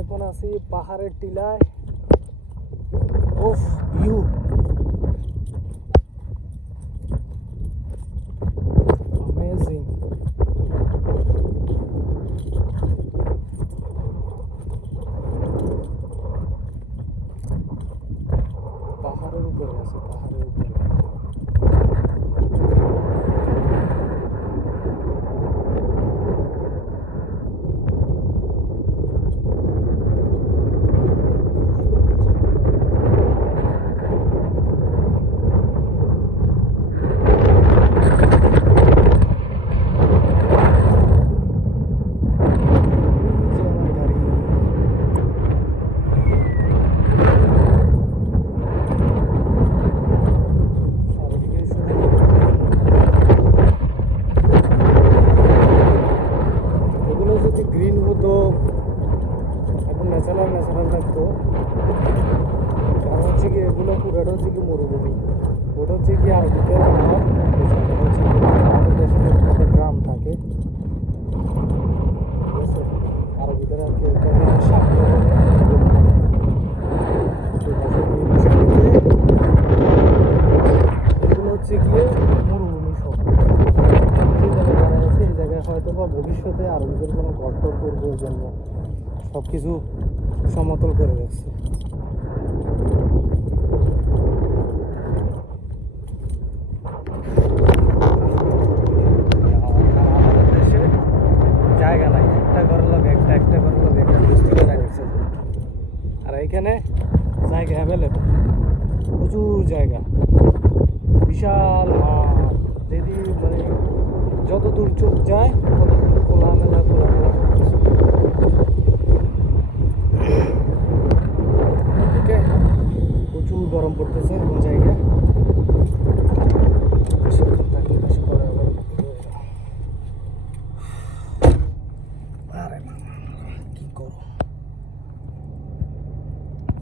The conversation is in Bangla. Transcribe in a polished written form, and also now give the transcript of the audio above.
এখন আছি পাহাড়ের টিলায়। ওফ ভিউ অ্যামেজিং। পাহাড়ের উপরে আছে, পাহাড়ের উপরে। গ্রিন হতো এখন ন্যাচারাল থাকতো। কারণ হচ্ছে কি এগুলো পুরোটা হচ্ছে কি মরুভূমি, ওটা হচ্ছে কি আর ভিতরে হচ্ছে আমাদের দেশে একটা গ্রাম থাকে, ঠিক আছে, আর ভিতরে আর কি এগুলো হচ্ছে গিয়ে মরুভূমি সব। যে জায়গায় জানা গেছে এই জায়গায় হয়তো বা ভবিষ্যতে আরো ভিতরে কোনো গর্ত করবো, ওই জন্য সব কিছু সমতল করে রাখছে। আমাদের দেশে জায়গা নাই, একটা ঘরের লোক একটা ঘরের লোক একটা বুঝতে পারা গেছে। আর এইখানে জায়গা অ্যাভেলেবেল, প্রচুর জায়গা, বিশাল মাঠ। যদি মানে যত দূর চোখ যায় তত দূর খোলামেলা ওকে। প্রচুর গরম পড়তেছে কোন জায়গায়, আরে কি করো।